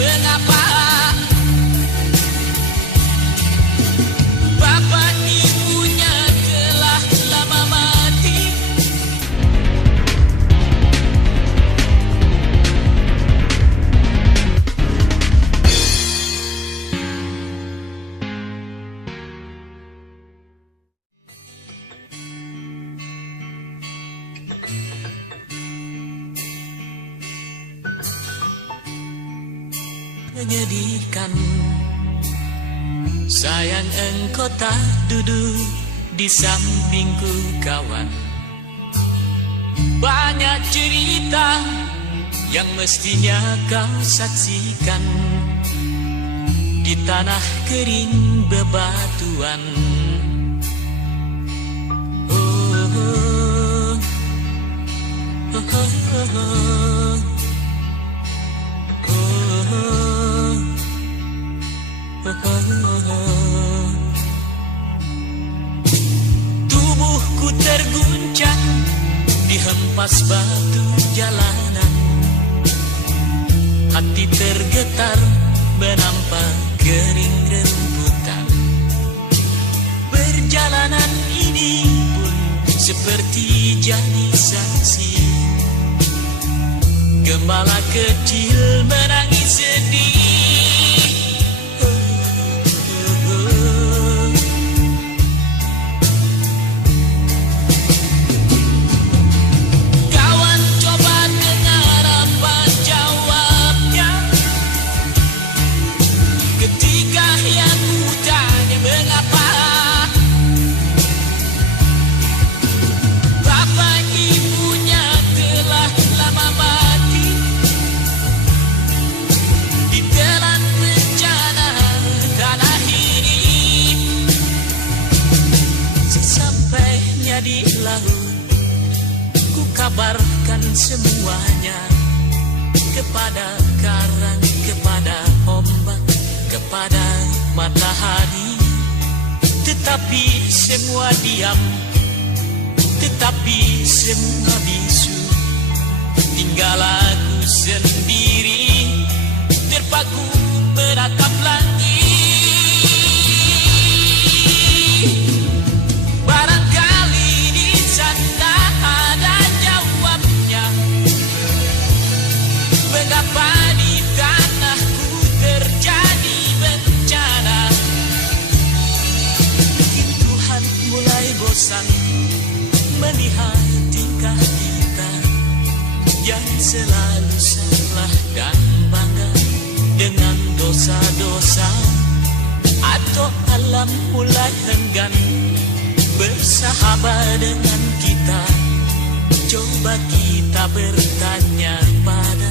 mengapa bapak ibunya telah lama mati. Menyedihkan, sayang engkau tak duduk di sampingku kawan. Banyak cerita yang mestinya kau saksikan di tanah kering bebatuan. Oh, oh, oh, oh, oh. Tubuhku terguncang dihempas batu jalanan. Hati tergetar menampak kering rerumputan. Perjalanan ini pun seperti jadi saksi. Gembala kecil menangis sedih. Kawan coba dengar apa jawabnya ketika yang kutanya mengapa bapak ibunya telah lama mati. Ditelan bencana tanah ini. Sesampainya di laut, ku kabarkan semuanya kepada karang, kepada ombak, kepada matahari. Tetapi semua diam, tetapi semua bisu. Tinggal aku sendiri terpaku menatap langit. Barangkali di sana ada jawabnya. Mengapa di tanahku terjadi bencana? Mungkin Tuhan mulai bosan melihat tingkah kita yang selalu salah dan bangga dengan dosa-dosa. Atau alam mulai enggan bersahabat dengan kita. Coba kita bertanya pada